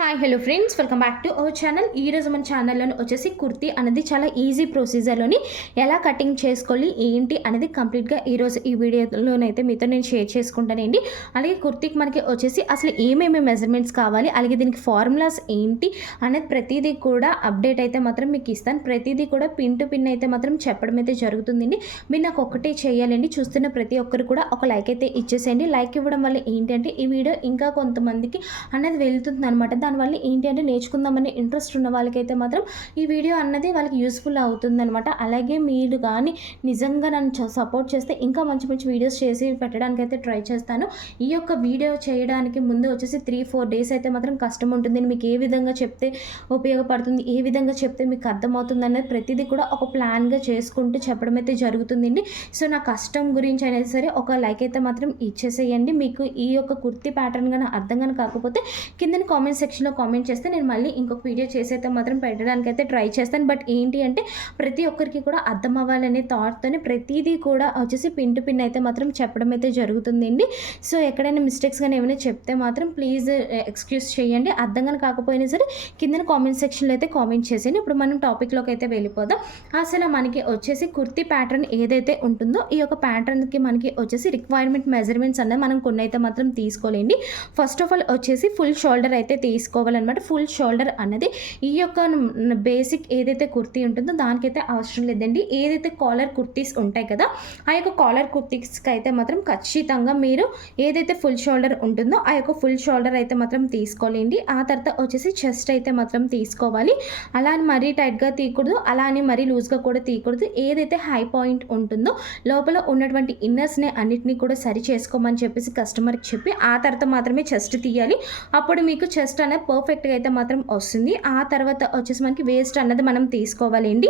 Hi hello friends, welcome back to our channel. ఈరోజు మన ఛానల్లో వచ్చేసి కుర్తీ అనేది చాలా ఈజీ ప్రొసీజర్లోని ఎలా కటింగ్ చేసుకోవాలి ఏంటి అనేది కంప్లీట్గా ఈరోజు ఈ వీడియోలోనైతే మీతో నేను షేర్ చేసుకుంటానండి. అలాగే కుర్తీకి మనకి వచ్చేసి అసలు ఏమేమి మెజర్మెంట్స్ కావాలి, అలాగే దీనికి ఫార్ములాస్ ఏంటి అనేది ప్రతిదీ కూడా అప్డేట్ అయితే మాత్రం మీకు ఇస్తాను. ప్రతిదీ కూడా పిన్ టు పిన్ అయితే మాత్రం చెప్పడం అయితే జరుగుతుందండి. మీరు నాకు ఒకటే చేయాలండి, చూస్తున్న ప్రతి ఒక్కరు కూడా ఒక లైక్ అయితే ఇచ్చేసేయండి. లైక్ ఇవ్వడం వల్ల ఏంటంటే ఈ వీడియో ఇంకా కొంతమందికి అనేది వెళ్తుంది అనమాట. దానివల్ల ఏంటి అంటే నేర్చుకుందామనే ఇంట్రెస్ట్ ఉన్న వాళ్ళకైతే మాత్రం ఈ వీడియో అన్నది వాళ్ళకి యూస్ఫుల్ అవుతుందన్నమాట. అలాగే మీరు కానీ నిజంగా నన్ను సపోర్ట్ చేస్తే ఇంకా మంచి మంచి వీడియోస్ చేసి పెట్టడానికి అయితే ట్రై చేస్తాను. ఈ యొక్క వీడియో చేయడానికి ముందు వచ్చేసి 3-4 డేస్ అయితే మాత్రం కష్టం ఉంటుంది. మీకు ఏ విధంగా చెప్తే ఉపయోగపడుతుంది, ఏ విధంగా చెప్తే మీకు అర్థమవుతుంది అనేది ప్రతిదీ కూడా ఒక ప్లాన్గా చేసుకుంటూ చెప్పడం అయితే జరుగుతుందండి. సో నా కష్టం గురించి అయినా సరే ఒక లైక్ అయితే మాత్రం ఇచ్చేసేయండి. మీకు ఈ యొక్క కుర్తీ ప్యాటర్న్ కానీ అర్థం కానీ కాకపోతే కింద కామెంట్ సెక్షన్లో కామెంట్ చేస్తే నేను మళ్ళీ ఇంకొక వీడియో చేసి అయితే మాత్రం పెట్టడానికి అయితే ట్రై చేస్తాను. బట్ ఏంటి అంటే ప్రతి ఒక్కరికి కూడా అర్థం అవ్వాలనే థాట్తోనే ప్రతిదీ కూడా వచ్చేసి పిన్ టు పిన్ అయితే మాత్రం చెప్పడం అయితే జరుగుతుందండి. సో ఎక్కడైనా మిస్టేక్స్ కానీ ఏమైనా చెప్తే మాత్రం ప్లీజ్ ఎక్స్క్యూజ్ చేయండి. అర్థం కానీ కాకపోయినా సరే కింద కామెంట్ సెక్షన్లో అయితే కామెంట్ చేసేయండి. ఇప్పుడు మనం టాపిక్లోకి అయితే వెళ్ళిపోదాం. అసలు మనకి వచ్చేసి కుర్తీ ప్యాటర్న్ ఏదైతే ఉంటుందో ఈ యొక్క ప్యాటర్న్కి మనకి వచ్చేసి రిక్వైర్మెంట్ మెజర్మెంట్స్ అన్నది మనం కొన్ని అయితే మాత్రం తీసుకోలేండి. ఫస్ట్ ఆఫ్ ఆల్ వచ్చేసి ఫుల్ షోల్డర్ అయితే తీసుకోవాలన్నమాట. ఫుల్ షోల్డర్ అన్నది ఈ యొక్క బేసిక్ ఏదైతే కుర్తీ ఉంటుందో దానికైతే అవసరం లేదండి. ఏదైతే కాలర్ కుర్తీస్ ఉంటాయి కదా, ఆ యొక్క కాలర్ కుర్తీస్కి అయితే మాత్రం ఖచ్చితంగా మీరు ఏదైతే ఫుల్ షోల్డర్ ఉంటుందో ఆ యొక్క ఫుల్ షోల్డర్ అయితే మాత్రం తీసుకోలేండి. ఆ తర్వాత వచ్చేసి చెస్ట్ అయితే మాత్రం తీసుకోవాలి. అలా అని మరీ టైట్గా తీయకూడదు, అలా అని మరీ లూజ్గా కూడా తీయకూడదు. ఏదైతే హై పాయింట్ ఉంటుందో లోపల ఉన్నటువంటి ఇన్నర్స్ని అన్నిటినీ కూడా సరి చేసుకోమని చెప్పేసి కస్టమర్కి చెప్పి ఆ తర్వాత మాత్రమే చెస్ట్ తీయాలి. అప్పుడు మీకు చెస్ట్ అనేది పర్ఫెక్ట్గా అయితే మాత్రం వస్తుంది. ఆ తర్వాత వచ్చేసి మనకి వేస్ట్ అన్నది మనం తీసుకోవాలండి.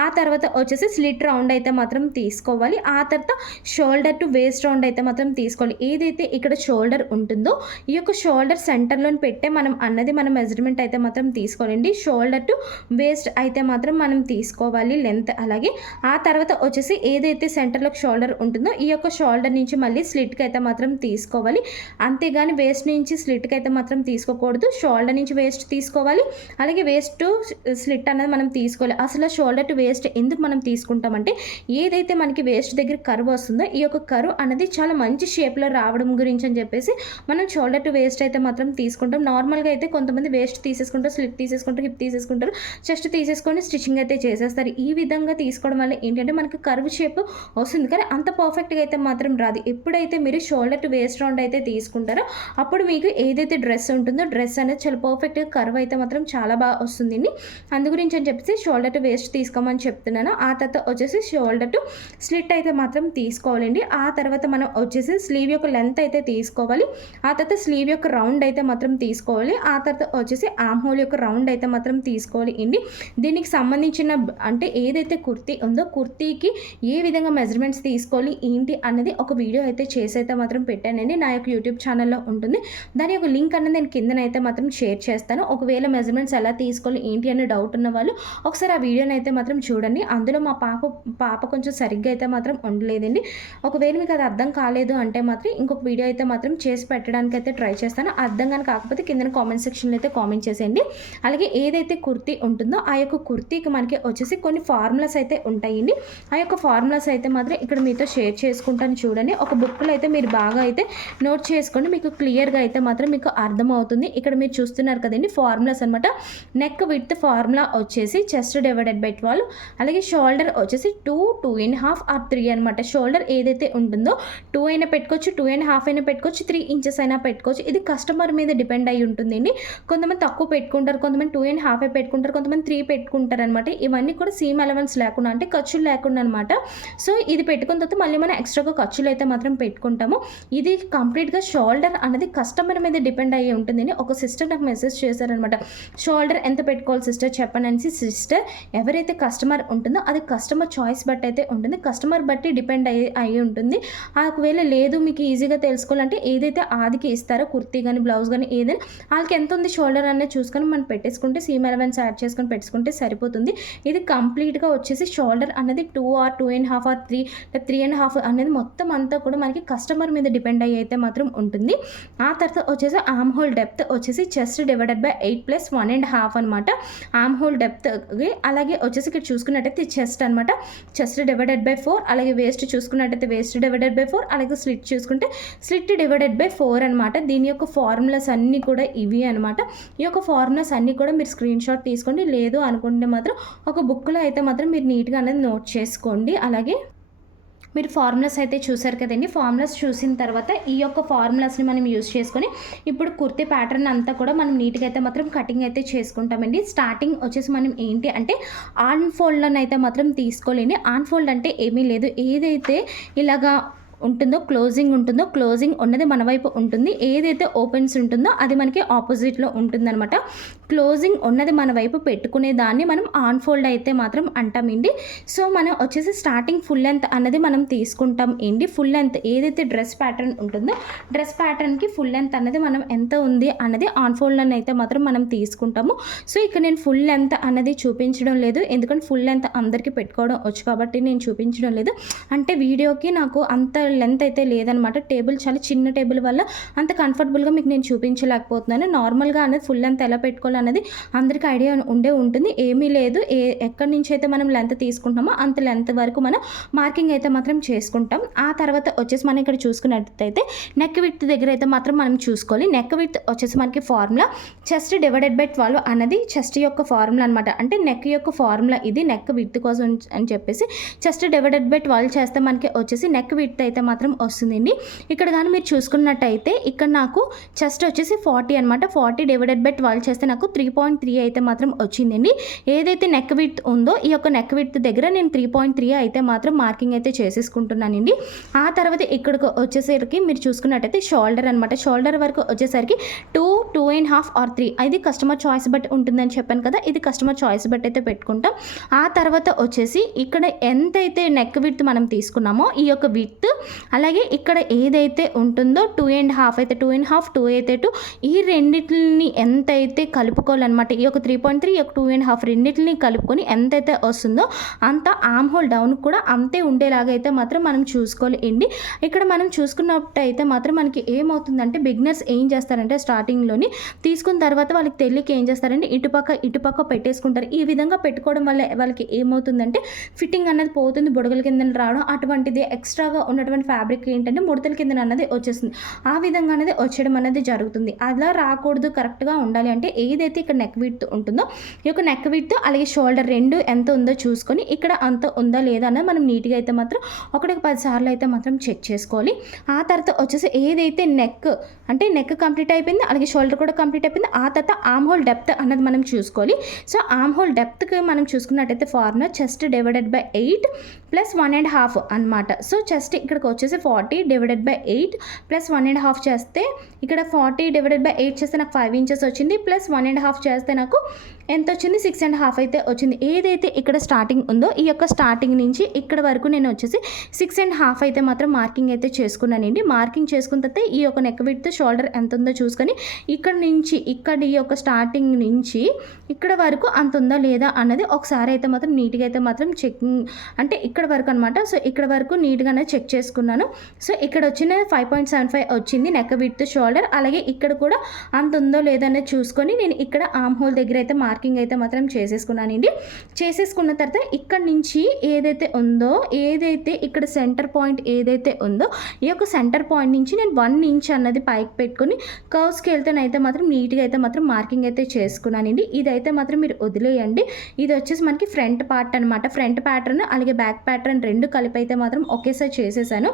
ఆ తర్వాత వచ్చేసి స్లిట్ రౌండ్ అయితే మాత్రం తీసుకోవాలి. ఆ తర్వాత షోల్డర్ టు వేస్ట్ రౌండ్ అయితే మాత్రం తీసుకోవాలి. ఏదైతే ఇక్కడ షోల్డర్ ఉంటుందో ఈ యొక్క షోల్డర్ సెంటర్లో పెట్టే మనం అన్నది మనం మెజర్మెంట్ అయితే మాత్రం తీసుకోవాలండి. షోల్డర్ టు వేస్ట్ అయితే మాత్రం మనం తీసుకోవాలి లెంత్. అలాగే ఆ తర్వాత వచ్చేసి ఏదైతే సెంటర్లో షోల్డర్ ఉంటుందో ఈ యొక్క షోల్డర్ నుంచి మళ్ళీ స్లిట్కి అయితే మాత్రం తీసుకోవాలి. అంతేగాని వేస్ట్ నుంచి స్లిట్కి అయితే మాత్రం తీసుకోకూడదు. షోల్డర్ నుంచి వేస్ట్ తీసుకోవాలి. అలాగే వేస్ట్ టు స్లిట్ అనేది మనం తీసుకోవాలి. అసలు షోల్డర్ టు వేస్ట్ ఎందుకు మనం తీసుకుంటామంటే ఏదైతే మనకి వేస్ట్ దగ్గర కర్వ్ వస్తుందో ఈ యొక్క కర్వ్ అనేది చాలా మంచి షేప్లో రావడం గురించి అని చెప్పేసి మనం షోల్డర్ టు వేస్ట్ అయితే మాత్రం తీసుకుంటాం. నార్మల్గా అయితే కొంతమంది వేస్ట్ తీసేసుకుంటారు, స్లిట్ తీసేసుకుంటారు, హిప్ తీసేసుకుంటారు, చెస్ట్ తీసేసుకొని స్టిచ్చింగ్ అయితే చేసేస్తారు. ఈ విధంగా తీసుకోవడం వల్ల ఏంటంటే మనకి కర్వ్ షేప్ వస్తుంది, కానీ అంత పర్ఫెక్ట్గా అయితే మాత్రం రాదు. ఎప్పుడైతే మీరు షోల్డర్ టు వేస్ట్ రౌండ్ అయితే తీసుకుంటారో అప్పుడు మీకు ఏదైతే డ్రెస్ ఉంటుందో డ్రెస్ అనేది చాలా పర్ఫెక్ట్గా కర్వ్ అయితే మాత్రం చాలా బాగా వస్తుందండి. అందు గురించి అని చెప్పేసి షోల్డర్ టు వేస్ట్ తీసుకోమని చెప్తున్నాను. ఆ తర్వాత వచ్చేసి షోల్డర్ టు స్లిట్ అయితే మాత్రం తీసుకోవాలండి. ఆ తర్వాత మనం వచ్చేసి స్లీవ్ యొక్క లెంత్ అయితే తీసుకోవాలి. ఆ తర్వాత స్లీవ్ యొక్క రౌండ్ అయితే మాత్రం తీసుకోవాలి. ఆ తర్వాత వచ్చేసి ఆర్మ్ హోల్ యొక్క రౌండ్ అయితే మాత్రం తీసుకోవాలి అండి. దీనికి సంబంధించిన అంటే ఏదైతే కుర్తీ ఉందో కుర్తీకి ఏ విధంగా మెజర్మెంట్స్ తీసుకోవాలి ఏంటి అన్నది ఒక వీడియో అయితే చేసి అయితే మాత్రం పెట్టానండి. నా యొక్క యూట్యూబ్ ఛానల్లో ఉంటుంది. దాని యొక్క లింక్ అనేది నేను కిందనైతే మాత్రం షేర్ చేస్తాను. ఒకవేళ మెజర్మెంట్స్ ఎలా తీసుకోవాలి ఏంటి అనే డౌట్ ఉన్న వాళ్ళు ఒకసారి ఆ వీడియోని అయితే మాత్రం చూడండి. అందులో మా పాప కొంచెం సరిగ్గా అయితే మాత్రం ఉండలేదండి. ఒకవేళ మీకు అది అర్థం కాలేదు అంటే మాత్రం ఇంకొక వీడియో అయితే మాత్రం చేసి పెట్టడానికి అయితే ట్రై చేస్తాను. అర్థం కానీ కాకపోతే కింద కామెంట్ సెక్షన్లో అయితే కామెంట్ చేసేయండి. అలాగే ఏదైతే కుర్తీ ఉంటుందో ఆ యొక్క కుర్తీకి మనకి వచ్చేసి కొన్ని ఫార్ములాస్ అయితే ఉంటాయండి. ఆ యొక్క ఫార్ములాస్ అయితే మాత్రం ఇక్కడ మీతో షేర్ చేసుకుంటాను చూడండి. ఒక బుక్లో అయితే మీరు బాగా అయితే నోట్ చేసుకోండి, మీకు క్లియర్గా అయితే మాత్రం మీకు అర్థమవుతుంది. ఇక్కడ మీరు చూస్తున్నారు కదండి ఫార్ములాస్ అనమాట. నెక్ విత్ ఫార్ములా వచ్చేసి చెస్ట్ డివైడెడ్ బై 12, అలాగే షోల్డర్ వచ్చేసి 2, 2.5 ఆర్ 3 అనమాట. షోల్డర్ ఏదైతే ఉంటుందో 2 అయినా పెట్టుకోవచ్చు, 2.5 అయినా పెట్టుకోవచ్చు, 3 ఇంచెస్ అయినా పెట్టుకోవచ్చు. ఇది కస్టమర్ మీద డిపెండ్ అయి ఉంటుందండి. కొంతమంది తక్కువ పెట్టుకుంటారు, కొంతమంది 2.5 పెట్టుకుంటారు, కొంతమంది 3 పెట్టుకుంటారు అనమాట. ఇవన్నీ కూడా సీమ్ అలవెన్స్ లేకుండా అంటే ఖర్చులు లేకుండా అనమాట. సో ఇది పెట్టుకున్న తర్వాత మళ్ళీ మనం ఎక్స్ట్రాగా ఖర్చులు అయితే మాత్రం పెట్టుకుంటాము. ఇది కంప్లీట్గా షోల్డర్ అనేది కస్టమర్ మీద డిపెండ్ అయ్యి ఉంటుందని ఒక సిస్టర్ నాకు మెసేజ్ చేశారనమాట. షోల్డర్ ఎంత పెట్టుకోవాలి సిస్టర్ చెప్పండి అనేసి. సిస్టర్ ఎవరైతే కస్టమర్ ఉంటుందో అది కస్టమర్ చాయిస్ బట్టి అయితే ఉంటుంది, కస్టమర్ బట్టి డిపెండ్ అయ్యి ఉంటుంది. ఒకవేళ లేదు మీకు ఈజీగా తెలుసుకోవాలంటే ఏదైతే ఆదికి ఇస్తారో కుర్తీ కానీ బ్లౌజ్ కానీ ఏదైనా వాళ్ళకి ఎంత ఉంది షోల్డర్ అనేది చూసుకొని మనం పెట్టేసుకుంటే సీమ్ ఎలవెన్స్ యాడ్ చేసుకొని పెట్టుకుంటే సరిపోతుంది. ఇది కంప్లీట్గా వచ్చేసి షోల్డర్ అనేది 2 ఆర్ 2.5 ఆర్ 3.5 అనేది మొత్తం అంతా కూడా మనకి కస్టమర్ మీద డిపెండ్ అయ్యి అయితే మాత్రం ఉంటుంది. ఆ తర్వాత వచ్చేసి ఆర్మ్ హోల్ డెప్త్ వచ్చేసి చెస్ట్ డివైడెడ్ బై 8 ప్లస్ 1.5 అనమాట ఆర్మ్ హోల్ డెప్త్. అలాగే వచ్చేసి ఇక్కడ చూసుకున్నట్టయితే చెస్ట్ అనమాట, చెస్ట్ డివైడెడ్ బై 4. అలాగే వేస్ట్ చూసుకున్నట్టయితే వేస్ట్ డివైడెడ్ బై 4. అలాగే స్లిట్ చూసుకుంటే స్లిట్ డివైడెడ్ బై 4 అనమాట. దీని యొక్క ఫార్ములాస్ అన్నీ కూడా ఇవి అనమాట. ఈ యొక్క ఫార్ములాస్ అన్నీ కూడా మీరు స్క్రీన్ షాట్ తీసుకోండి, లేదు అనుకుంటే మాత్రం ఒక బుక్లో అయితే మాత్రం మీరు నీట్గా అనేది నోట్ చేసుకోండి. అలాగే మీరు ఫార్ములాస్ అయితే చూసారు కదండి, ఫార్ములాస్ చూసిన తర్వాత ఈ యొక్క ఫార్ములాస్ని మనం యూజ్ చేసుకొని ఇప్పుడు కుర్తీ ప్యాటర్న్ అంతా కూడా మనం నీట్గా అయితే మాత్రం కటింగ్ అయితే చేసుకుంటామండి. స్టార్టింగ్ వచ్చేసి మనం ఏంటి అంటే ఆన్ ఫోల్డ్లను అయితే మాత్రం తీసుకోలేండి. ఆన్ ఫోల్డ్ అంటే ఏమీ లేదు, ఏదైతే ఇలాగా ఉంటుందో క్లోజింగ్ ఉంటుందో, క్లోజింగ్ ఉన్నది మన వైపు ఉంటుంది, ఏదైతే ఓపెన్స్ ఉంటుందో అది మనకి ఆపోజిట్లో ఉంటుందన్నమాట. క్లోజింగ్ ఉన్నది మన వైపు పెట్టుకునే దాన్ని మనం ఆన్ ఫోల్డ్ అయితే మాత్రం అంటామండి. సో మనం వచ్చేసి స్టార్టింగ్ ఫుల్ లెంత్ అన్నది మనం తీసుకుంటాం ఏంటి, ఫుల్ లెంత్ ఏదైతే డ్రెస్ ప్యాటర్న్ ఉంటుందో డ్రెస్ ప్యాటర్న్కి ఫుల్ లెంత్ అన్నది మనం ఎంత ఉంది అన్నది ఆన్ ఫోల్డ్ అయితే మాత్రం మనం తీసుకుంటాము. సో ఇక్కడ నేను ఫుల్ లెంత్ అన్నది చూపించడం లేదు, ఎందుకంటే ఫుల్ లెంత్ అందరికీ పెట్టుకోవడం వచ్చు కాబట్టి నేను చూపించడం లేదు. అంటే వీడియోకి నాకు అంత లెంత్ అయితే లేదనమాట, టేబుల్ చాలా చిన్న టేబుల్ వల్ల అంత కంఫర్టబుల్గా మీకు నేను చూపించలేకపోతున్నాను. నార్మల్గా అనేది ఫుల్ లెంత్ ఎలా పెట్టుకోవాలనేది అందరికీ ఐడియా ఉంటుంది. ఏమీ లేదు, ఎక్కడి నుంచి అయితే మనం లెంత్ తీసుకుంటామో అంత లెంత్ వరకు మనం మార్కింగ్ అయితే మాత్రం చేసుకుంటాం. ఆ తర్వాత వచ్చేసి మనం ఇక్కడ చూసుకున్నట్టయితే నెక్ విడ్త్ దగ్గర అయితే మాత్రం మనం చూసుకోవాలి. నెక్ విడ్త్ వచ్చేసి మనకి ఫార్ములా చెస్ట్ డివైడెడ్ బై 12 అన్నది చెస్ట్ యొక్క ఫార్ములా అనమాట. అంటే నెక్ యొక్క ఫార్ములా ఇది, నెక్ విడ్త్ కోసం అని చెప్పేసి చెస్ట్ డివైడెడ్ బై 12 చేస్తే మనకి వచ్చేసి నెక్ విడ్త్ అయితే మాత్రం వస్తుందండి. ఇక్కడ కానీ మీరు చూసుకున్నట్టయితే ఇక్కడ నాకు చెస్ట్ వచ్చేసి 40 అనమాట. 40 డివైడెడ్ బై 12 చేస్తే నాకు 3.3 అయితే మాత్రం వచ్చిందండి. ఏదైతే నెక్ విడ్త్ ఉందో ఈ యొక్క నెక్ విడ్త్ దగ్గర నేను 3.3 అయితే మాత్రం మార్కింగ్ అయితే చేసేసుకుంటున్నానండి. ఆ తర్వాత ఇక్కడికి వచ్చేసరికి మీరు చూసుకున్నట్టయితే షోల్డర్ అనమాట. షోల్డర్ వరకు వచ్చేసరికి 2, 2.5 ఆర్ 3 అది కస్టమర్ చాయిస్ బట్టి ఉంటుందని చెప్పాను కదా, ఇది కస్టమర్ చాయిస్ బట్టి అయితే పెట్టుకుంటాం. ఆ తర్వాత వచ్చేసి ఇక్కడ ఎంతైతే నెక్ విడ్త్ మనం తీసుకున్నామో ఈ యొక్క విడ్త్, అలాగే ఇక్కడ ఏదైతే ఉంటుందో 2.5 అయితే 2.5, 2 అయితే 2, ఈ రెండింటిని ఎంతైతే కలుపుకోవాలన్నమాట. ఈ యొక్క 3.3 ఈ యొక్క 2.5 రెండింటిని కలుపుకొని ఎంతైతే వస్తుందో అంత ఆర్మ్ హోల్ డౌన్ కూడా అంతే ఉండేలాగా అయితే మాత్రం మనం చూసుకోవాలి అండి. ఇక్కడ మనం చూసుకున్నట్టయితే మాత్రం మనకి ఏమవుతుందంటే బిగినర్స్ ఏం చేస్తారంటే స్టార్టింగ్లోని తీసుకున్న తర్వాత వాళ్ళకి తెలియక ఏం చేస్తారంటే ఇటుపక్క పెట్టేసుకుంటారు. ఈ విధంగా పెట్టుకోవడం వల్ల వాళ్ళకి ఏమవుతుందంటే ఫిట్టింగ్ అన్నది పోతుంది, బుడగల కింద రావడం, అటువంటిది ఎక్స్ట్రాగా ఉన్నటువంటి ఫ్యాబ్రిక్ ఏంటంటే ముడతల కింద అన్నది వచ్చేస్తుంది. ఆ విధంగా అనేది వచ్చేయడం అనేది జరుగుతుంది. అలా రాకూడదు, కరెక్ట్గా ఉండాలి అంటే ఏదైతే ఇక్కడ నెక్ విడ్త్ ఉంటుందో ఈ యొక్క నెక్ విడ్త్ అలాగే షోల్డర్ రెండు ఎంత ఉందో చూసుకొని ఇక్కడ అంత ఉందా లేదా అన్నది మనం నీట్గా అయితే మాత్రం 1-10 సార్లు అయితే మాత్రం చెక్ చేసుకోవాలి. ఆ తర్వాత వచ్చేసి ఏదైతే నెక్ కంప్లీట్ అయిపోయింది, అలాగే షోల్డర్ కూడా కంప్లీట్ అయిపోయింది. ఆ తర్వాత ఆర్మ్ హోల్ డెప్త్ అన్నది మనం చూసుకోవాలి. సో ఆర్మ్ హోల్ డెప్త్కి మనం చూసుకున్నట్టయితే formula chest divided by 8 plus 1.5 అనమాట. సో చెస్ట్ ఇక్కడికి వచ్చేసి 40 డివైడెడ్ బై 8 ప్లస్ 1.5 చేస్తే ఇక్కడ 40 డివైడెడ్ బై 8 చేస్తే నాకు 5 ఇంచెస్ వచ్చింది, ప్లస్ 1.5 చేస్తే నాకు ఎంత వచ్చింది 6.5 అయితే వచ్చింది. ఏదైతే ఇక్కడ స్టార్టింగ్ ఉందో ఈ యొక్క స్టార్టింగ్ నుంచి ఇక్కడ వరకు నేను వచ్చేసి 6.5 అయితే మాత్రం మార్కింగ్ అయితే చేసుకున్నానండి. మార్కింగ్ చేసుకున్న తర్వాత ఈ యొక్క నెక్ విడ్త్ షోల్డర్ ఎంత ఉందో చూసుకొని ఇక్కడ నుంచి ఇక్కడ ఈ యొక్క స్టార్టింగ్ నుంచి ఇక్కడ వరకు అంత ఉందా లేదా అన్నది ఒకసారి అయితే మాత్రం నీట్గా అయితే మాత్రం చెకింగ్ అంటే ఇక్కడ వరకు అనమాట. సో ఇక్కడ వరకు నీట్గానే చెక్ చేసుకున్నాను. సో ఇక్కడ వచ్చిన 5.75 వచ్చింది నెక్ విడ్త్ షోల్డర్, అలాగే ఇక్కడ కూడా అంత ఉందో లేదో అనేది చూసుకొని నేను ఇక్కడ ఆర్మ్ హోల్ దగ్గర అయితే మార్కింగ్ అయితే మాత్రం చేసేసుకున్నానండి. చేసేసుకున్న తర్వాత ఇక్కడ నుంచి ఏదైతే ఇక్కడ సెంటర్ పాయింట్ ఏదైతే ఉందో ఈ యొక్క సెంటర్ పాయింట్ నుంచి నేను 1 ఇంచ్ అన్నది పైకి పెట్టుకొని కర్వ్ స్కేల్తోనైతే మాత్రం నీట్గా అయితే మాత్రం మార్కింగ్ అయితే చేసుకున్నానండి. ఇదైతే మాత్రం మీరు వదిలేయండి. ఇది వచ్చేసి మనకి ఫ్రంట్ పార్ట్ అనమాట. ఫ్రంట్ ప్యాటర్న్ అలాగే బ్యాక్ ప్యాటర్న్ రెండు కలిపి అయితే మాత్రం ఒకేసారి చేసేసాను.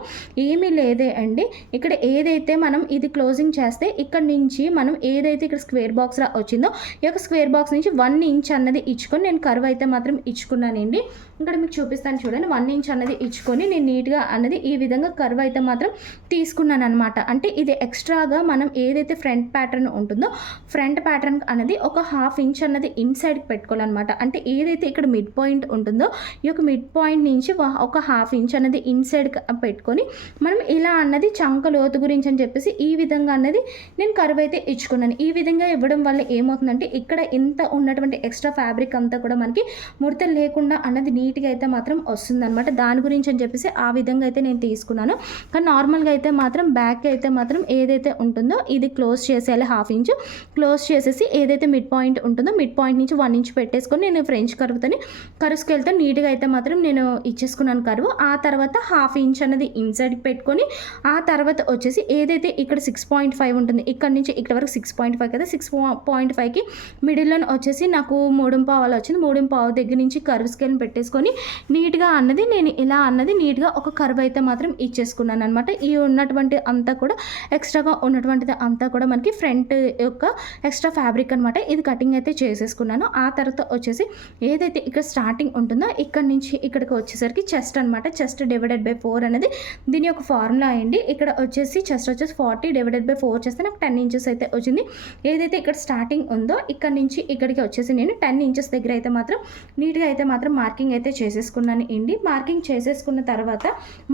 ఏమీ లేదే అండి, ఇక్కడ ఏదైతే మనం ఇది క్లోజింగ్ చేస్తే ఇక్కడ నుంచి మనం ఏదైతే ఇక్కడ స్క్వేర్ బాక్స్ లా వచ్చిందో ఈ యొక్క స్క్వేర్ బాక్స్ నుంచి 1 ఇంచ్ అన్నది ఇచ్చుకొని నేను కర్వ్ అయితే మాత్రం ఇచ్చుకున్నానండి. ఇక్కడ మీకు చూపిస్తాను చూడండి. 1 ఇంచ్ అన్నది ఇచ్చుకొని నేను నీట్గా అన్నది ఈ విధంగా కర్వ్ అయితే మాత్రం తీసుకున్నాను అనమాట. అంటే ఇది ఎక్స్ట్రాగా మనం ఏదైతే ఫ్రంట్ ప్యాటర్న్ ఉంటుందో ఫ్రంట్ ప్యాటర్న్ అనేది ఒక 1/2 ఇంచ్ అన్నది ఇన్సైడ్కి పెట్టుకోవాలన్నమాట. అంటే ఏదైతే ఇక్కడ మిడ్ పాయింట్ ఉంటుందో ఈ యొక్క మిడ్ పాయింట్ నుంచి ఒక 1/2 ఇంచ్ అనేది ఇన్సైడ్ పెట్టుకొని మనం ఇలా అన్నది చంక లోతు గురించి అని చెప్పేసి ఈ విధంగా అన్నది నేను కర్వ్ అయితే ఇచ్చుకున్నాను. ఈ విధంగా ఇవ్వడం వల్ల ఏమవుతుందంటే ఇక్కడ ఇంత ఉన్నటువంటి ఎక్స్ట్రా ఫ్యాబ్రిక్ అంతా కూడా మనకి ముడతలు లేకుండా అన్నది నీట్గా అయితే మాత్రం వస్తుందన్నమాట. దాని గురించి అని చెప్పేసి ఆ విధంగా అయితే నేను తీసుకున్నాను. కానీ నార్మల్గా అయితే మాత్రం బ్యాక్ అయితే మాత్రం ఏదైతే ఉంటుందో ఇది క్లోజ్ చేసేయాలి, 1/2 ఇంచ్ క్లోజ్ చేసేసి ఏదైతే మిడ్ పాయింట్ ఉంటుందో మిడ్ పాయింట్ నుంచి 1 ఇంచ్ పెట్టేసుకొని నేను ఫ్రెంచ్ కర్వ్ స్కేల్తో నీట్గా అయితే మాత్రం నేను ఇచ్చేసుకున్నాను కర్వ్. ఆ తర్వాత 1/2 ఇంచ్ అనేది ఇన్సైడ్కి పెట్టుకొని ఆ తర్వాత వచ్చేసి ఏదైతే ఇక్కడ 6.5 ఉంటుంది, ఇక్కడ నుంచి ఇక్కడ వరకు 6.5 కదా, 6.5కి మిడిల్లో వచ్చేసి నాకు 3.5 వచ్చింది. 3.5 దగ్గర నుంచి కర్వ్ స్కేల్ని పెట్టేసుకొని నీట్గా అన్నది నేను ఇలా అన్నది నీట్గా ఒక కర్వ్ అయితే మాత్రం ఇచ్చేసుకున్నాను అనమాట. ఈ ఉన్నటువంటి అంతా కూడా ఎక్స్ట్రాగా ఉన్నటువంటిది అంతా కూడా మనకి ఫ్రంట్ యొక్క ఎక్స్ట్రా ఫ్యాబ్రిక్ అనమాట. ఇది కటింగ్ అయితే చేసేసుకున్నాను. ఆ తర్వాత వచ్చేసి ఏదైతే ఇక్కడ స్టార్టింగ్ ఉంటుందో ఇక్కడ నుంచి ఇక్కడికి వచ్చేసరికి చెస్ట్ అనమాట. చెస్ట్ డివైడెడ్ బై 4 అనేది దీని యొక్క ఫార్ములా అయ్యింది. ఇక్కడ వచ్చేసి చెస్ట్ వచ్చేసి 40 డివైడెడ్ బై 4 చేస్తే నాకు 10 ఇంచెస్ అయితే వచ్చింది. ఏదైతే ఇక్కడ స్టార్టింగ్ ఉందో ఇక్కడ నుంచి ఇక్కడికి వచ్చేసి నేను 10 ఇంచెస్ దగ్గర అయితే మాత్రం నీట్గా అయితే మాత్రం మార్కింగ్ అయితే చేసేసుకున్నాను అండి. మార్కింగ్ చేసేసుకున్న తర్వాత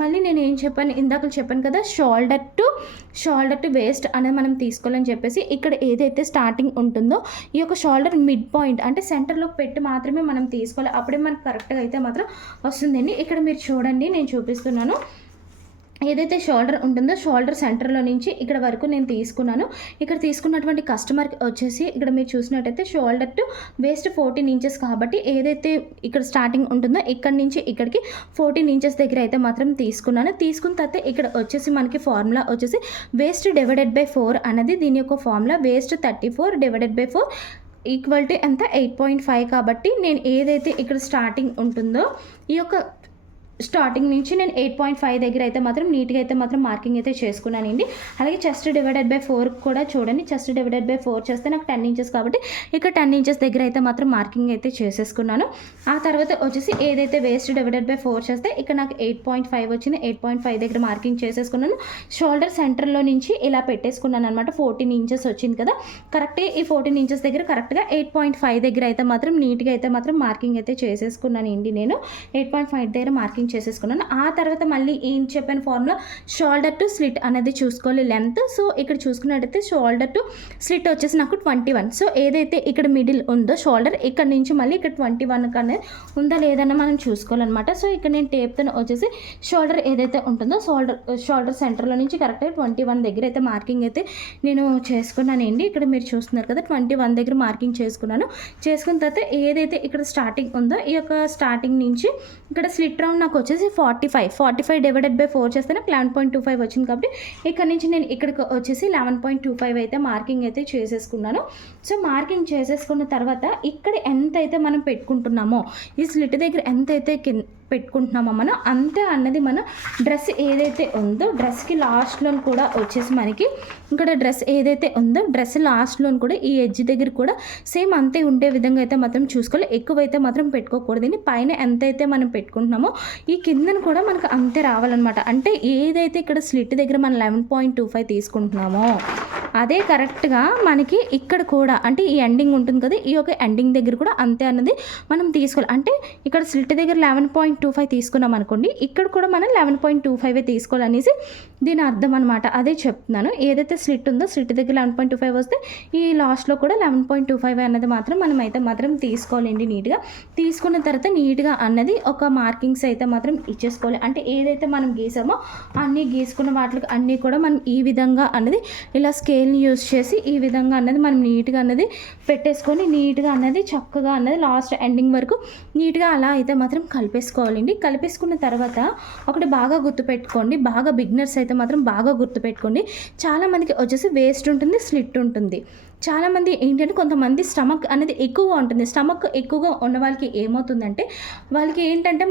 మళ్ళీ నేను ఏం చెప్పాను, ఇందాక చెప్పాను కదా, షోల్డర్ టు వేస్ట్ అనేది మనం తీసుకోవాలని చెప్పేసి ఇక్కడ ఏదైతే స్టార్టింగ్ ఉంటుందో ఈ యొక్క షోల్డర్ మిడ్ పాయింట్ అంటే సెంటర్లో పెట్టి మాత్రమే మనం తీసుకోవాలి. అప్పుడే మనకు కరెక్ట్గా అయితే మాత్రం వస్తుందండి. ఇక్కడ మీరు చూడండి, నేను చూపిస్తున్నాను. ఏదైతే షోల్డర్ ఉంటుందో షోల్డర్ సెంటర్లో నుంచి ఇక్కడ వరకు నేను తీసుకున్నాను. ఇక్కడ తీసుకున్నటువంటి కస్టమర్కి వచ్చేసి ఇక్కడ మీరు చూసినట్టయితే షోల్డర్ టు వేస్ట్ 14 ఇంచెస్ కాబట్టి ఏదైతే ఇక్కడ స్టార్టింగ్ ఉంటుందో ఇక్కడ నుంచి ఇక్కడికి 14 ఇంచెస్ దగ్గర అయితే మాత్రం తీసుకున్నాను. తీసుకున్న తర్వాత ఇక్కడ వచ్చేసి మనకి ఫార్ములా వచ్చేసి వేస్ట్ డివైడెడ్ బై 4 అనేది దీని యొక్క formula. Waste 34 divided by 4 equal to ఎంత 8.5 కాబట్టి నేను ఏదైతే ఇక్కడ స్టార్టింగ్ ఉంటుందో ఈ యొక్క స్టార్టింగ్ నుంచి నేను 8.5 దగ్గర అయితే మాత్రం నీట్గా అయితే మాత్రం మార్కింగ్ అయితే చేసుకున్నానండి. అలాగే చెస్ట్ డివైడెడ్ బై 4 కూడా చూడండి, చెస్ట్ డివైడెడ్ బై 4 చేస్తే నాకు 10 ఇంచెస్ కాబట్టి ఇక్కడ 10 ఇంచెస్ దగ్గర అయితే మాత్రం మార్కింగ్ అయితే చేసేసుకున్నాను. ఆ తర్వాత వచ్చేసి ఏదైతే వేస్ట్ డివైడెడ్ బై 4 చేస్తే ఇక్కడ నాకు 8.5 వచ్చింది. 8.5 దగ్గర మార్కింగ్ చేసేసుకున్నాను. షోల్డర్ సెంటర్లో నుంచి ఇలా పెట్టేసుకున్నాను అనమాట. 14 ఇంచెస్ వచ్చింది కదా, కరెక్ట్గా ఈ 14 ఇంచెస్ దగ్గర కరెక్ట్గా 8.5 దగ్గర అయితే మాత్రం నీట్గా అయితే మాత్రం మార్కింగ్ అయితే చేసేసుకున్నానండి. నేను 8.5 దగ్గర మార్కింగ్ చేసేసుకున్నాను. ఆ తర్వాత మళ్ళీ ఏం చెప్పాను ఫార్ములా, షోల్డర్ టు స్లిట్ అనేది చూసుకోవాలి లెంత్. సో ఇక్కడ చూసుకున్నట్టయితే షోల్డర్ టు స్లిట్ వచ్చేసి నాకు 21. సో ఏదైతే ఇక్కడ మిడిల్ ఉందో షోల్డర్ ఇక్కడ నుంచి మళ్ళీ ఇక్కడ 21 అనేది ఉందా లేదన్నా మనం చూసుకోవాలన్నమాట. సో ఇక్కడ నేను టేప్తో వచ్చేసి షోల్డర్ ఏదైతే ఉంటుందో షోల్డర్ సెంటర్లో నుంచి కరెక్ట్గా 21 దగ్గర అయితే మార్కింగ్ అయితే నేను చేసుకున్నానండి. ఇక్కడ మీరు చూస్తున్నారు కదా, 21 దగ్గర మార్కింగ్ చేసుకున్నాను. చేసుకున్న తర్వాత ఏదైతే ఇక్కడ స్టార్టింగ్ ఉందో ఈ యొక్క స్టార్టింగ్ నుంచి ఇక్కడ స్లిట్ రౌండ్ నాకు వచ్చేసి 45 డివైడెడ్ బై 4 చేస్తే నాకు 11.25 వచ్చింది కాబట్టి ఇక్కడ నుంచి నేను ఇక్కడికి వచ్చేసి 11.25 అయితే మార్కింగ్ అయితే చేసేసుకున్నాను. సో మార్కింగ్ చేసేసుకున్న తర్వాత ఇక్కడ ఎంత అయితే మనం పెట్టుకుంటున్నామో ఈ స్లిట్ దగ్గర ఎంత అయితే పెట్టుకుంటున్నామో మనం అంతే అన్నది మనం డ్రెస్ ఏదైతే ఉందో డ్రెస్కి లాస్ట్లో కూడా వచ్చేసి మనకి ఇక్కడ డ్రెస్ ఏదైతే ఉందో డ్రెస్ లాస్ట్లో కూడా ఈ ఎడ్జ్ దగ్గర కూడా సేమ్ అంతే ఉండే విధంగా అయితే మాత్రం చూసుకోవాలి. ఎక్కువైతే మాత్రం పెట్టుకోకూడదు. పైన ఎంతైతే మనం పెట్టుకుంటున్నామో ఈ కిందను కూడా మనకు అంతే రావాలన్నమాట. అంటే ఏదైతే ఇక్కడ స్లిట్ దగ్గర మనం 11.25 తీసుకుంటున్నామో అదే కరెక్ట్గా మనకి ఇక్కడ కూడా అంటే ఈ ఎండింగ్ ఉంటుంది కదా, ఈ యొక్క ఎండింగ్ దగ్గర కూడా అంతే అన్నది మనం తీసుకోవాలి. అంటే ఇక్కడ స్లిట్ దగ్గర 11.25 తీసుకున్నాం అనుకోండి, ఇక్కడ కూడా మనం 11.25 తీసుకోవాలనేసి దీని అర్థం అనమాట. అదే చెప్తున్నాను. ఏదైతే స్లిట్ ఉందో స్లిట్ దగ్గర 11.25 వస్తే ఈ లాస్ట్లో కూడా 11.25 అన్నది మాత్రం మనం అయితే మాత్రం తీసుకోవాలండి. నీట్గా తీసుకున్న తర్వాత నీట్గా అన్నది ఒక మార్కింగ్స్ అయితే మాత్రం ఇచ్చేసుకోవాలి. అంటే ఏదైతే మనం గీసామో అన్నీ గీసుకున్న వాటికి అన్నీ కూడా మనం ఈ విధంగా అన్నది ఇలా స్కేల్ని యూజ్ చేసి ఈ విధంగా అన్నది మనం నీట్గా అన్నది పెట్టేసుకొని నీట్గా అన్నది చక్కగా అన్నది లాస్ట్ ఎండింగ్ వరకు నీట్గా అలా అయితే మాత్రం కలిపేసుకోవాలండి. కలిపేసుకున్న తర్వాత ఒకటి బాగా గుర్తుపెట్టుకోండి, బాగా బిగినర్స్ అయితే మాత్రం బాగా గుర్తుపెట్టుకోండి. చాలామందికి వచ్చేసి వేస్ట్ ఉంటుంది, స్లిట్ ఉంటుంది. చాలామంది ఏంటంటే కొంతమంది స్టమక్ అనేది ఎక్కువగా ఉంటుంది. స్టమక్ ఎక్కువగా ఉన్న వాళ్ళకి ఏమవుతుందంటే వాళ్ళకి ఏంటంటే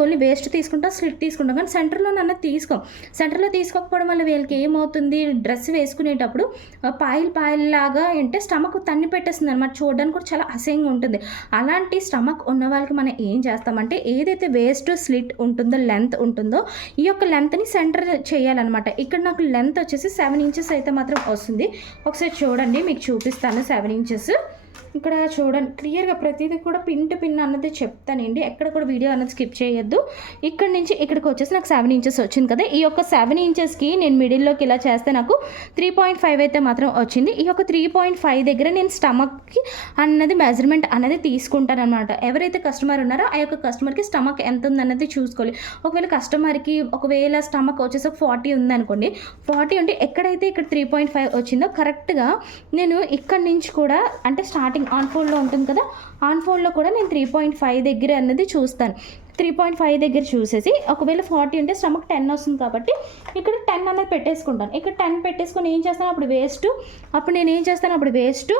ఓన్లీ వేస్ట్ తీసుకుంటాం, స్లిట్ తీసుకుంటాం, కానీ సెంటర్లో తీసుకోం. సెంటర్లో తీసుకోకపోవడం వల్ల వీళ్ళకి ఏమవుతుంది, డ్రెస్ వేసుకునేటప్పుడు పాయల్లాగా అంటే స్టమక్ తన్ని పెట్టేస్తుంది అనమాట. చూడడానికి కూడా చాలా అసహ్యంగా ఉంటుంది. అలాంటి స్టమక్ ఉన్న వాళ్ళకి మనం ఏం చేస్తామంటే ఏదైతే వేస్ట్ స్లిట్ ఉంటుందో లెంత్ ఉంటుందో ఈ యొక్క లెంత్ని సెంటర్ చేయాలన్నమాట. ఇక్కడ నాకు లెంత్ వచ్చేసి 7 ఇంచెస్ అయితే మాత్రం వస్తుంది. ఒకసారి చూడండి, మీకు చూపిస్తాను 7 ఇంచెస్. ఇక్కడ చూడండి క్లియర్గా ప్రతిదీ కూడా పిన్ టు పిన్ అన్నది చెప్తానండి, ఎక్కడ కూడా వీడియో అన్నది స్కిప్ చేయొద్దు. ఇక్కడ నుంచి ఇక్కడికి వచ్చేసి నాకు 7 ఇంచెస్ వచ్చింది కదా, ఈ యొక్క 7 ఇంచెస్కి నేను మిడిల్లోకి ఇలా చేస్తే నాకు 3.5 అయితే మాత్రం వచ్చింది. ఈ యొక్క 3.5 దగ్గర నేను స్టమక్కి అన్నది మెజర్మెంట్ అనేది తీసుకుంటాను అనమాట. ఎవరైతే కస్టమర్ ఉన్నారో ఆ యొక్క కస్టమర్కి స్టమక్ ఎంత ఉందన్నది చూసుకోవాలి. ఒకవేళ కస్టమర్కి ఒకవేళ స్టమక్ వచ్చేసి 40 ఉందనుకోండి, 40 ఉంటే ఎక్కడైతే ఇక్కడ 3.5 వచ్చిందో కరెక్ట్గా నేను ఇక్కడ నుంచి కూడా అంటే స్టార్టింగ్ ఆన్ ఫోల్డ్లో ఉంటుంది కదా, ఆన్ ఫోల్డ్లో కూడా నేను 3.5 దగ్గర అన్నది చూస్తాను. 3.5 దగ్గర చూసేసి ఒకవేళ 40 ఉంటే స్టమక్ 10 వస్తుంది కాబట్టి ఇక్కడ 10 అనేది పెట్టేసుకుంటాను. ఇక్కడ 10 పెట్టేసుకొని ఏం చేస్తాను అప్పుడు వేస్ట్, అప్పుడు నేను ఏం చేస్తాను అప్పుడు వేస్ట్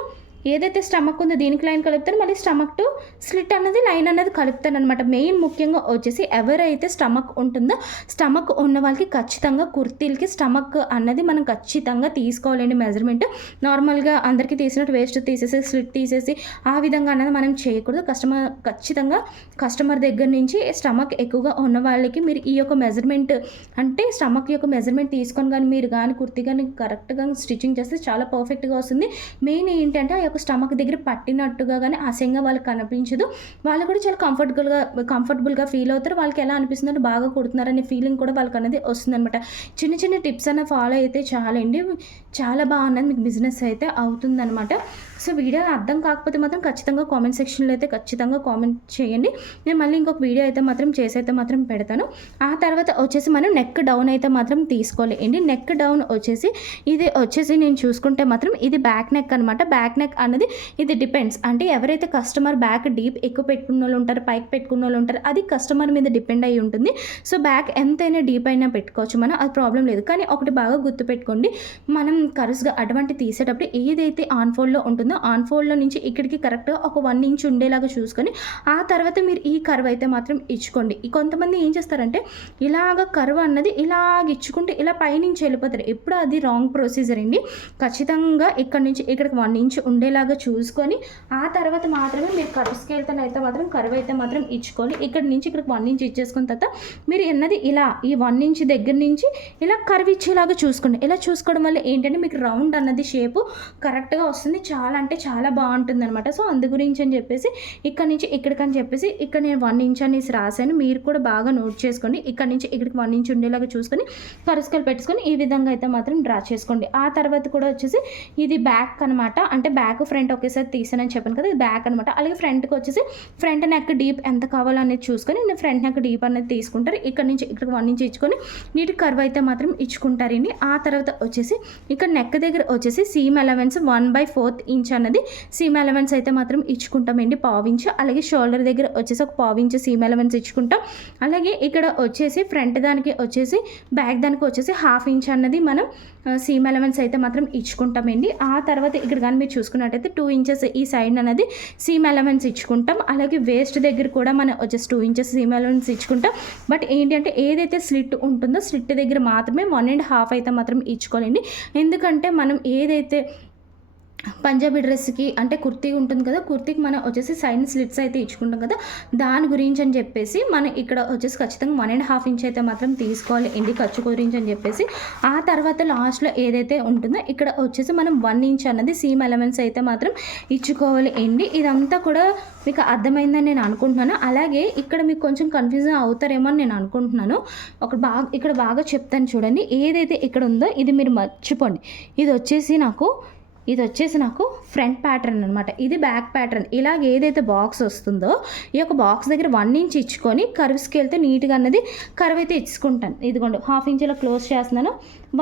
ఏదైతే స్టమక్ ఉందో దీనికి లైన్ కలుపుతాను, మళ్ళీ స్టమక్ టు స్లిట్ అన్నది లైన్ అన్నది కలుపుతాను అనమాట. మెయిన్ ముఖ్యంగా వచ్చేసి ఎవరైతే స్టమక్ ఉంటుందో స్టమక్ ఉన్న వాళ్ళకి ఖచ్చితంగా కుర్తీలకి స్టమక్ అన్నది మనం ఖచ్చితంగా తీసుకోవాలండి మెజర్మెంట్. నార్మల్గా అందరికీ తీసినట్టు వేస్ట్ తీసేసి స్లిట్ తీసేసి ఆ విధంగా అన్నది మనం చేయకూడదు. ఖచ్చితంగా కస్టమర్ దగ్గర నుంచి స్టమక్ ఎక్కువగా ఉన్న వాళ్ళకి మీరు ఈ యొక్క మెజర్మెంట్ అంటే స్టమక్ యొక్క మెజర్మెంట్ తీసుకొని కానీ మీరు కానీ కుర్తీ కానీ కరెక్ట్గా స్టిచ్చింగ్ చేస్తే చాలా పర్ఫెక్ట్గా వస్తుంది. మెయిన్ ఏంటంటే స్టమక్ దగ్గర పట్టినట్టుగా కానీ అసహ్యంగా వాళ్ళకి కనిపించదు, వాళ్ళు కూడా చాలా కంఫర్టబుల్గా ఫీల్ అవుతారు. వాళ్ళకి ఎలా అనిపిస్తుంది అంటే బాగా కుడుతున్నారనే ఫీలింగ్ కూడా వాళ్ళకి అనేది వస్తుంది అనమాట. చిన్న చిన్న టిప్స్ అన్న ఫాలో అయితే చాలండి, చాలా బాగున్నది మీకు బిజినెస్ అయితే అవుతుందన్నమాట. సో వీడియో అర్థం కాకపోతే మాత్రం ఖచ్చితంగా కామెంట్ సెక్షన్లో అయితే ఖచ్చితంగా కామెంట్ చేయండి. నేను మళ్ళీ ఇంకొక వీడియో అయితే మాత్రం చేసి అయితే మాత్రం పెడతాను. ఆ తర్వాత వచ్చేసి మనం నెక్ డౌన్ అయితే మాత్రం తీసుకోవాలి అండి. నెక్ డౌన్ వచ్చేసి ఇది వచ్చేసి నేను చూసుకుంటే మాత్రం ఇది బ్యాక్ నెక్ అనమాట. బ్యాక్ నెక్ అనేది ఇది డిపెండ్స్, అంటే ఎవరైతే కస్టమర్ బ్యాక్ డీప్ ఎక్కువ పెట్టుకున్న వాళ్ళు ఉంటారు, పైకి పెట్టుకున్న వాళ్ళు ఉంటారు, అది కస్టమర్ మీద డిపెండ్ అయి ఉంటుంది. సో బ్యాక్ ఎంతైనా డీప్ అయినా పెట్టుకోవచ్చు మనం, అది ప్రాబ్లం లేదు. కానీ ఒకటి బాగా గుర్తుపెట్టుకోండి, మనం కరుసుగా అటువంటి తీసేటప్పుడు ఏదైతే ఆన్ ఫోల్డ్లో ఉంటుందో ఆన్ ఫోల్డ్లో నుంచి ఇక్కడికి కరెక్ట్గా ఒక 1 ఇంచ్ ఉండేలాగా చూసుకొని ఆ తర్వాత మీరు ఈ కర్వ్ అయితే మాత్రం ఇచ్చుకోండి. కొంతమంది ఏం చేస్తారంటే ఇలాగ కర్వ్ అన్నది ఇలాగ ఇచ్చుకుంటే ఇలా పైనుంచి వెళ్ళిపోతారు, ఎప్పుడు అది రాంగ్ ప్రొసీజర్ అండి. ఖచ్చితంగా ఇక్కడ నుంచి ఇక్కడికి 1 ఇంచ్ ఉండేలాగా చూసుకొని ఆ తర్వాత మాత్రమే మీరు కర్వ్ స్కేల్తో అయితే మాత్రం కర్వ్ అయితే మాత్రం ఇచ్చుకోవాలి. ఇక్కడ నుంచి ఇక్కడికి 1 ఇంచ్ ఇచ్చేసుకున్న తర్వాత మీరు ఎన్నది ఇలా ఈ 1 ఇంచ్ దగ్గర నుంచి ఇలా కర్వ్ ఇచ్చేలాగా చూసుకోండి. ఇలా చూసుకోవడం వల్ల ఏంటంటే మీకు రౌండ్ అన్నది షేపు కరెక్ట్గా వస్తుంది, చాలా అంటే చాలా బాగుంటుంది అనమాట. సో అందు గురించి అని చెప్పేసి ఇక్కడ నుంచి ఇక్కడికని చెప్పేసి ఇక్కడ నేను 1 ఇంచ్ అనేసి రాశాను, మీరు కూడా బాగా నోట్ చేసుకోండి. ఇక్కడ నుంచి ఇక్కడికి 1 ఇంచ్ ఉండేలాగా చూసుకొని కర్వ్ స్కేల్ పెట్టుకొని ఈ విధంగా అయితే మాత్రం డ్రా చేసుకోండి. ఆ తర్వాత కూడా వచ్చేసి ఇది బ్యాక్ అనమాట, అంటే బ్యాక్ ఫ్రంట్ ఒకేసారి తీసానని చెప్పాను కదా, ఇది బ్యాక్ అనమాట. అలాగే ఫ్రంట్కి వచ్చేసి ఫ్రంట్ నెక్ డీప్ ఎంత కావాలనేది చూసుకొని నేను ఫ్రంట్ నెక్ డీప్ అనేది తీసుకుంటారు. ఇక్కడ నుంచి ఇక్కడికి 1 ఇంచ్ ఇచ్చుకొని నీటి కర్వ్ అయితే మాత్రం ఇచ్చుకుంటారండి. ఆ తర్వాత వచ్చేసి ఇక్కడ నెక్ దగ్గర వచ్చేసి సీమ్ అలవెన్స్ 1/4 ఇంచ్ అన్నది సీమ్ అలవెన్స్ అయితే మాత్రం ఇచ్చుకుంటామండి, 1/4 ఇంచ్. అలాగే షోల్డర్ దగ్గర వచ్చేసి ఒక 1/4 ఇంచ్ సీమ్ అలవెన్స్ ఇచ్చుకుంటాం. అలాగే ఇక్కడ వచ్చేసి ఫ్రంట్ దానికి వచ్చేసి బ్యాక్ దానికి వచ్చేసి 1/2 ఇంచ్ అన్నది మనం సీమ్ అలవెన్స్ అయితే మాత్రం ఇచ్చుకుంటామండి. ఆ తర్వాత ఇక్కడ కానీ మీరు చూసుకున్నట్టయితే 2 ఇంచెస్ ఈ సైడ్ అనేది సీమ్ అలవెన్స్ ఇచ్చుకుంటాం. అలాగే వేస్ట్ దగ్గర కూడా మనం వచ్చేసి 2 ఇంచెస్ సీమ్ అలవెన్స్ ఇచ్చుకుంటాం. బట్ ఏంటంటే ఏదైతే స్లిట్ ఉంటుందో స్లిట్ దగ్గర మాత్రమే 1.5 అయితే మాత్రం ఇచ్చుకోవాలండి. ఎందుకంటే మనం ఏదైతే పంజాబీ డ్రెస్కి అంటే కుర్తీ ఉంటుంది కదా, కుర్తీకి మనం వచ్చేసి సైడ్ స్లిట్స్ అయితే ఇచ్చుకుంటాం కదా, దాని గురించి అని చెప్పేసి మనం ఇక్కడ వచ్చేసి ఖచ్చితంగా 1.5 ఇంచ్ అయితే మాత్రం తీసుకోవాలి ఎండి ఖర్చు గురించి అని చెప్పేసి. ఆ తర్వాత లాస్ట్లో ఏదైతే ఉంటుందో ఇక్కడ వచ్చేసి మనం 1 ఇంచ్ అన్నది సీమ్ ఎలమెంట్స్ అయితే మాత్రం ఇచ్చుకోవాలి ఎండి. ఇదంతా కూడా మీకు అర్థమైందని నేను అనుకుంటున్నాను. అలాగే ఇక్కడ మీకు కొంచెం కన్ఫ్యూజన్ అవుతారేమో అని నేను అనుకుంటున్నాను. ఇక్కడ బాగా చెప్తాను చూడండి, ఏదైతే ఇక్కడ ఉందో ఇది మీరు మర్చిపోండి. ఇది వచ్చేసి నాకు ఫ్రంట్ ప్యాటర్న్ అనమాట, ఇది బ్యాక్ ప్యాటర్న్. ఇలాగ ఏదైతే బాక్స్ వస్తుందో ఈ యొక్క బాక్స్ దగ్గర 1 ఇంచ్ ఇచ్చుకొని కర్వ్ స్కేల్తో నీట్గా అన్నది కర్వ్ అయితే ఇచ్చుకుంటాను. ఇదిగోండి 1/2 ఇంచ్ ఇలా క్లోజ్ చేస్తున్నాను.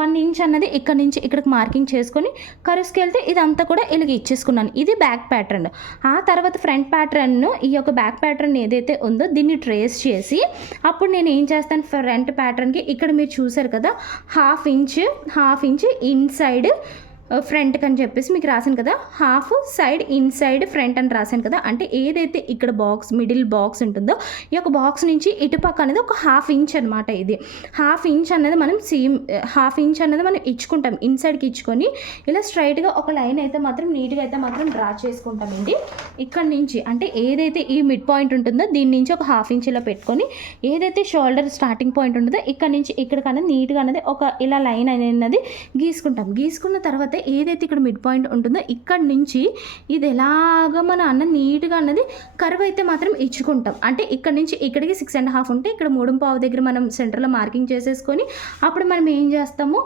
1 ఇంచ్ అన్నది ఇక్కడ నుంచి ఇక్కడికి మార్కింగ్ చేసుకొని కర్వ్ స్కేల్తో ఇదంతా కూడా ఇలాగ ఇచ్చేసుకున్నాను. ఇది బ్యాక్ ప్యాటర్న్. ఆ తర్వాత ఫ్రంట్ ప్యాటర్న్ ఈ యొక్క బ్యాక్ ప్యాటర్న్ ఏదైతే ఉందో దీన్ని ట్రేస్ చేసి అప్పుడు నేను ఏం చేస్తాను, ఫ్రంట్ ప్యాటర్న్కి ఇక్కడ మీరు చూసారు కదా 1/2 ఇంచ్ ఇన్సైడ్ ఫ్రంట్కి అని చెప్పేసి మీకు రాశాను కదా, 1/2 సైడ్ ఇన్సైడ్ ఫ్రంట్ అని రాశాను కదా, అంటే ఏదైతే ఇక్కడ మిడిల్ బాక్స్ ఉంటుందో ఈ యొక్క బాక్స్ నుంచి ఇటుపక్క అనేది ఒక 1/2 ఇంచ్ అనమాట. ఇది 1/2 ఇంచ్ అనేది మనం 1/2 ఇంచ్ అనేది మనం ఇచ్చుకుంటాం, ఇన్సైడ్కి ఇచ్చుకొని ఇలా స్ట్రైట్గా ఒక లైన్ అయితే మాత్రం నీట్గా అయితే మాత్రం డ్రా చేసుకుంటామండి. ఇక్కడ నుంచి అంటే ఏదైతే ఈ మిడ్ పాయింట్ ఉంటుందో దీని నుంచి ఒక 1/2 ఇంచ్ ఇలా పెట్టుకొని ఏదైతే షోల్డర్ స్టార్టింగ్ పాయింట్ ఉంటుందో ఇక్కడ నుంచి ఇక్కడికి అనేది నీట్గా అనేది ఒక ఇలా లైన్ అనేది గీసుకుంటాం. గీసుకున్న తర్వాత ఏదైతే ఇక్కడ మిడ్ పాయింట్ ఉంటుందో ఇక్కడ నుంచి ఇది ఎలాగ మన అన్న నీట్గా అన్నది కర్వ్ అయితే మాత్రం ఇచ్చుకుంటాం. అంటే ఇక్కడ నుంచి ఇక్కడికి 6.5 ఉంటే ఇక్కడ 3.5 దగ్గర మనం సెంటర్లో మార్కింగ్ చేసేసుకొని అప్పుడు మనం ఏం చేస్తాము,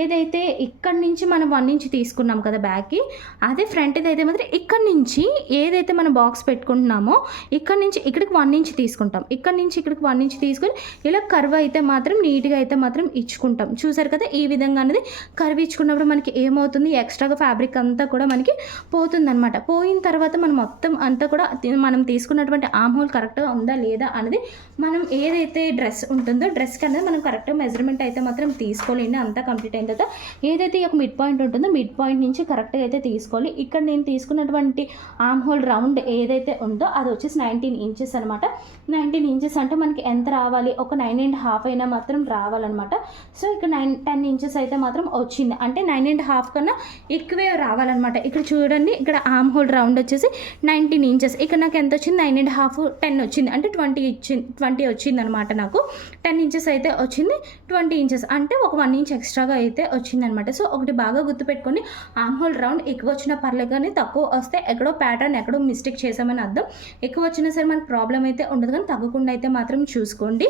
ఏదైతే ఇక్కడ నుంచి మనం 1 ఇంచ్ తీసుకున్నాం కదా బ్యాక్కి, అదే ఫ్రంట్ది అయితే మాత్రం ఇక్కడ నుంచి ఏదైతే మనం బాక్స్ పెట్టుకుంటున్నామో ఇక్కడ నుంచి ఇక్కడికి 1 ఇంచ్ తీసుకుంటాం. ఇక్కడ నుంచి ఇక్కడికి 1 ఇంచ్ తీసుకొని ఇలా కర్వ్ అయితే మాత్రం నీట్గా అయితే మాత్రం ఇచ్చుకుంటాం. చూసారు కదా, ఈ విధంగా అనేది కర్వ్ ఇచ్చుకున్నప్పుడు మనకి ఏమవుతుంది, ఎక్స్ట్రాగా ఫ్యాబ్రిక్ అంతా కూడా మనకి పోతుందన్నమాట. పోయిన తర్వాత మనం మొత్తం అంతా కూడా మనం తీసుకున్నటువంటి ఆర్మ్ హోల్ కరెక్ట్గా ఉందా లేదా అనేది మనం ఏదైతే డ్రెస్ ఉంటుందో డ్రెస్కి అనేది మనం కరెక్ట్గా మెజర్మెంట్ అయితే మాత్రం తీసుకోలేండి. అంతా కంప్లీట్ అయిన తర్వాత ఏదైతే ఒక మిడ్ పాయింట్ ఉంటుందో మిడ్ పాయింట్ నుంచి కరెక్ట్గా అయితే తీసుకోవాలి. ఇక్కడ నేను తీసుకున్నటువంటి ఆర్మ్ హోల్ రౌండ్ ఏదైతే ఉందో అది వచ్చేసి 19 ఇంచెస్ అనమాట. 19 ఇంచెస్ అంటే మనకి ఎంత రావాలి, ఒక 9.5 అయినా మాత్రం రావాలన్నమాట. సో ఇక్కడ 10 ఇంచెస్ అయితే మాత్రం వచ్చింది, అంటే 9.5 కన్నా ఎక్కువే రావాలన్నమాట. ఇక్కడ చూడండి, ఇక్కడ ఆర్మ్ హోల్ రౌండ్ వచ్చేసి 19 ఇంచెస్, ఇక్కడ నాకు ఎంత వచ్చింది 9.5, 10 వచ్చింది, అంటే 20 వచ్చింది అనమాట. నాకు 10 ఇంచెస్ అయితే వచ్చింది, 20 ఇంచెస్ అంటే ఒక 1 ఇంచ్ ఎక్స్ట్రాగా అయితే వచ్చిందనమాట. సో ఒకటి బాగా గుర్తుపెట్టుకొని, ఆర్మ్ హోల్ రౌండ్ ఎక్కువ వచ్చినా పర్లేదు, కానీ తక్కువ వస్తే ఎక్కడో ప్యాటర్న్ ఎక్కడో మిస్టేక్ చేసామని అర్థం. ఎక్కువ వచ్చినా సరే మనకు ప్రాబ్లం అయితే ఉండదు, కానీ తగ్గకుండా అయితే మాత్రం చూసుకోండి.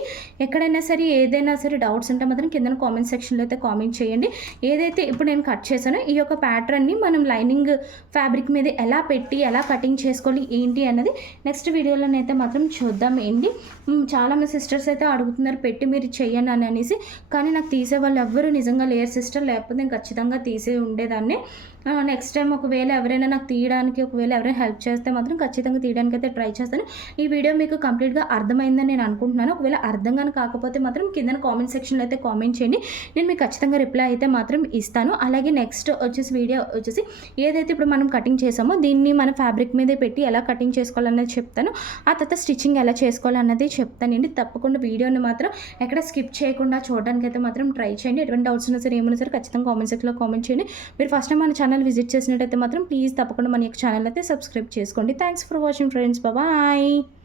ఎక్కడైనా సరే ఏదైనా సరే డౌట్స్ ఉంటే మాత్రం కింద కామెంట్ సెక్షన్లో అయితే కామెంట్ చేయండి. ఏదైతే ఇప్పుడు నేను కట్ చేశానో ఈ యొక్క ప్యాటర్న్ని మనం లైనింగ్ ఫ్యాబ్రిక్ మీద ఎలా పెట్టి ఎలా కటింగ్ చేసుకోవాలి ఏంటి అన్నది నెక్స్ట్ వీడియోలోనైతే మాత్రం చూద్దాం ఏంటి. చాలామంది సిస్టర్స్ అయితే అడుగుతున్నారు పెట్టి మీరు చెయ్యండి అని అనేసి, కానీ నాకు తీసే వాళ్ళు ఎవ్వరూ నిజంగా లేరు సిస్టర్, లేకపోతే నేను ఖచ్చితంగా తీసే ఉండేదాన్ని. నెక్స్ట్ టైం ఒకవేళ ఎవరైనా నాకు తీయడానికి ఒకవేళ ఎవరైనా హెల్ప్ చేస్తే మాత్రం ఖచ్చితంగా తీయడానికి అయితే ట్రై చేస్తాను. ఈ వీడియో మీకు కంప్లీట్గా అర్థమైందని నేను అనుకుంటున్నాను. ఒకవేళ అర్థం కానీ కాకపోతే మాత్రం కింద కామెంట్ సెక్షన్లో అయితే కామెంట్ చేయండి, నేను మీకు ఖచ్చితంగా రిప్లై అయితే మాత్రం ఇస్తాను. అలాగే నెక్స్ట్ వచ్చేసి వీడియో వచ్చేసి ఏదైతే ఇప్పుడు మనం కటింగ్ చేసామో దీన్ని మన ఫ్యాబ్రిక్ మీదే పెట్టి ఎలా కటింగ్ చేసుకోవాలన్నది చెప్తాను. ఆ తర్వాత స్టిచ్చింగ్ ఎలా చేసుకోవాలన్నది చెప్తానండి. తప్పకుండా వీడియోని మాత్రం ఎక్కడ స్కిప్ చేయకుండా చూడడానికి అయితే మాత్రం ట్రై చేయండి. ఎటువంటి డౌట్స్ ఉన్నా సరే ఏమైనా సరే ఖచ్చితంగా కామెంట్ సెక్షన్లో కామెంట్ చేయండి. మీరు ఫస్ట్ టైం మన ఛానల్ విజిట్ చేసినట్టయితే మాత్రం ప్లీజ్ తప్పకుండా మన యొక్క ఛానల్ అయితే సబ్స్క్రైబ్ చేసుకోండి. Thanks for watching friends, bye.